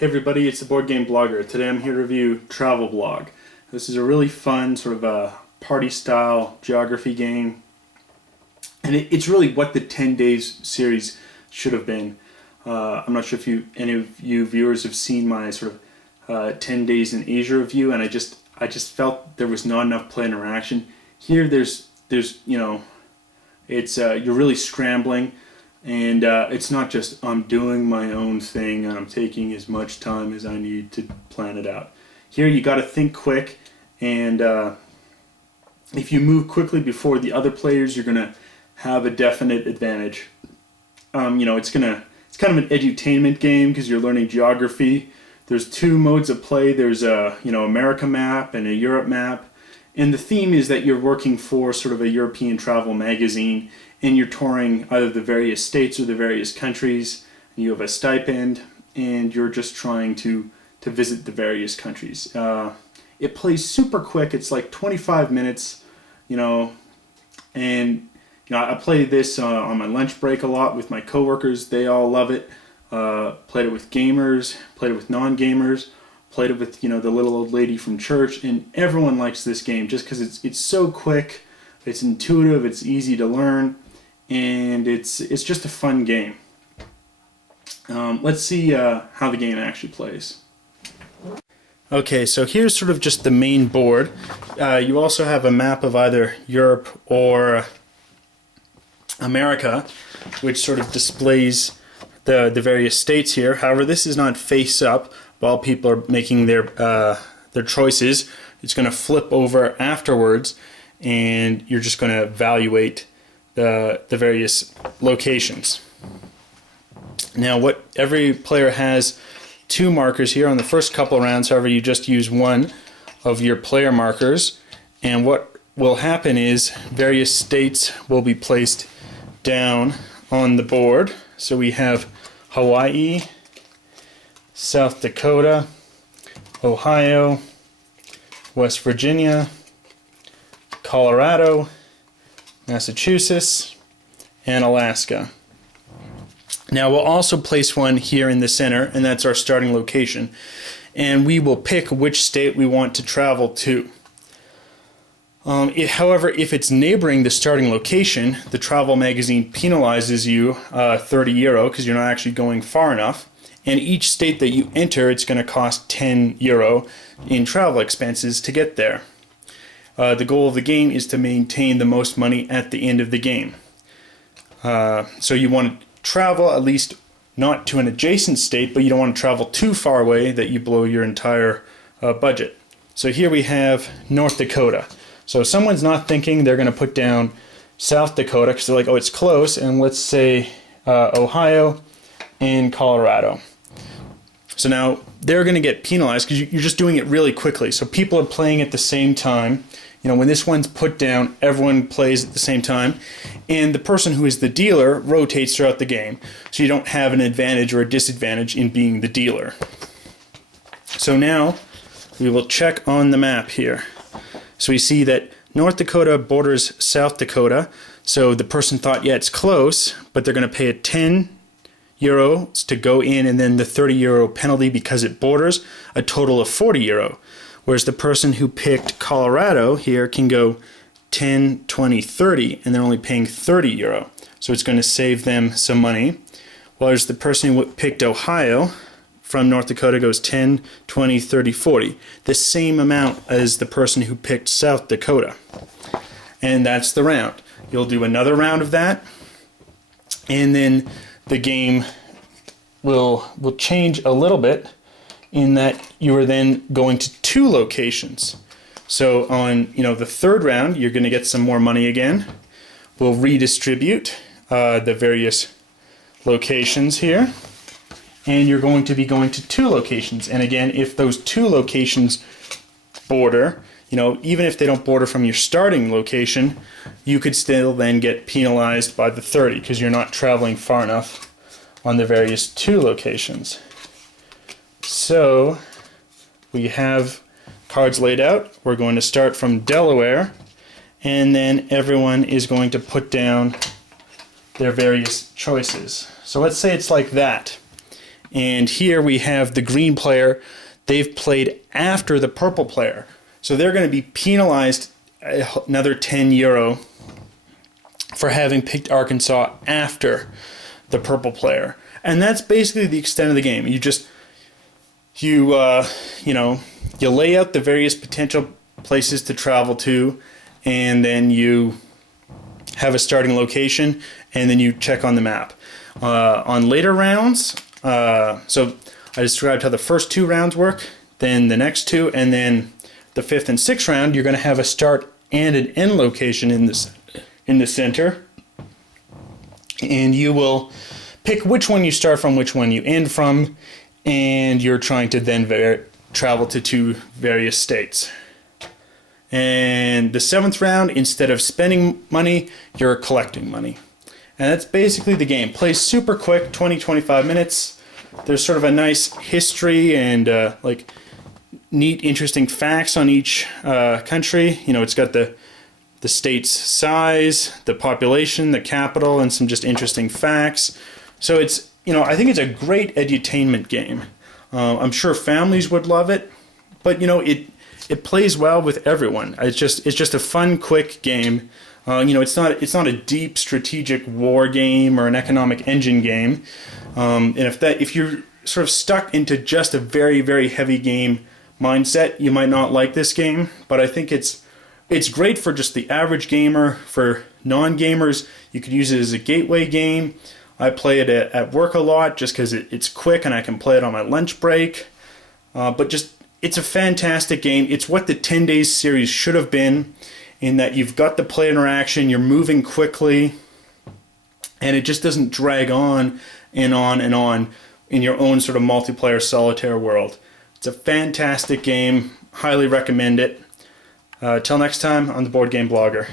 Hey everybody, it's the Board Game Blogger. Today I'm here to review Travel Blog. This is a really fun sort of a party-style geography game, and it's really what the 10 Days series should have been. I'm not sure if any of you viewers have seen my sort of 10 Days in Asia review, and I just felt there was not enough play interaction. Here, there's it's you're really scrambling. And it's not just I'm doing my own thing and I'm taking as much time as I need to plan it out. Here you got to think quick, and if you move quickly before the other players, you're gonna have a definite advantage. It's kind of an edutainment game because you're learning geography. There's two modes of play. There's a America map and a Europe map. And the theme is that you're working for sort of a European travel magazine, and you're touring either the various states or the various countries. And you have a stipend, and you're just trying to visit the various countries. It plays super quick. It's like 25 minutes, and I play this on my lunch break a lot with my coworkers. They all love it. Played it with gamers, played it with non-gamers. Played it with the little old lady from church, and everyone likes this game just because it's so quick, it's intuitive, it's easy to learn, and it's just a fun game. Let's see how the game actually plays. Okay, so here's sort of just the main board. You also have a map of either Europe or America, which sort of displays the various states here. However, this is not face up. While people are making their choices, it's going to flip over afterwards, and you're just going to evaluate the various locations. Now, every player has two markers here on the first couple of rounds. However, you just use one of your player markers, and what will happen is various states will be placed down on the board. So we have Hawaii, South Dakota, Ohio, West Virginia, Colorado, Massachusetts, and Alaska. Now we'll also place one here in the center, and that's our starting location. And we will pick which state we want to travel to. However, if it's neighboring the starting location, the travel magazine penalizes you €30 because you're not actually going far enough. And each state that you enter, it's going to cost €10 in travel expenses to get there. The goal of the game is to maintain the most money at the end of the game. So you want to travel at least not to an adjacent state, but you don't want to travel too far away that you blow your entire budget. So here we have North Dakota. So if someone's not thinking, they're going to put down South Dakota because they're like, oh, it's close, and let's say Ohio and Colorado. So now they're going to get penalized because you're just doing it really quickly. So people are playing at the same time. When this one's put down, everyone plays at the same time. And the person who is the dealer rotates throughout the game. So you don't have an advantage or a disadvantage in being the dealer. So now we will check on the map here. So we see that North Dakota borders South Dakota. So the person thought, yeah, it's close, but they're going to pay a €10 to go in, and then the €30 penalty because it borders, a total of €40. Whereas the person who picked Colorado here can go 10, 20, 30, and they're only paying €30. So it's going to save them some money. Whereas the person who picked Ohio from North Dakota goes 10, 20, 30, 40. The same amount as the person who picked South Dakota. And that's the round. You'll do another round of that, and then the game will change a little bit in that you are then going to two locations. So on the third round, you're going to get some more money again. We'll redistribute the various locations here, and you're going to be going to two locations. And again, if those two locations border, even if they don't border from your starting location, you could still then get penalized by the 30 because you're not traveling far enough on the various two locations. So we have cards laid out. We're going to start from Delaware, and then everyone is going to put down their various choices. So let's say it's like that. And here we have the green player. They've played after the purple player. So they're going to be penalized another 10 euro for having picked Arkansas after the purple player. And that's basically the extent of the game. You lay out the various potential places to travel to, and then you have a starting location, and then you check on the map. On later rounds, so I described how the first 2 rounds work, then the next 2, and then the 5th and 6th round, you're going to have a start and an end location in the center, and you will pick which one you start from, which one you end from, and you're trying to then travel to 2 various states. And the 7th round, instead of spending money, you're collecting money. And that's basically the game. Plays super quick, 20-25 minutes. There's sort of a nice history and neat, interesting facts on each country. It's got the state's size, the population, the capital, and some just interesting facts. So it's, I think it's a great edutainment game. I'm sure families would love it, but it plays well with everyone. It's just a fun, quick game. It's not a deep strategic war game or an economic engine game. And if you're sort of stuck into just a very, very heavy game mindset, you might not like this game. But I think it's great for just the average gamer. For non-gamers, you could use it as a gateway game. I play it at work a lot just because it's quick and I can play it on my lunch break. It's a fantastic game. It's what the 10 Days series should have been, in that you've got the play interaction, you're moving quickly, and it just doesn't drag on and on and on in your own sort of multiplayer solitaire world. It's a fantastic game. Highly recommend it. Till next time, on the Board Game Blogger.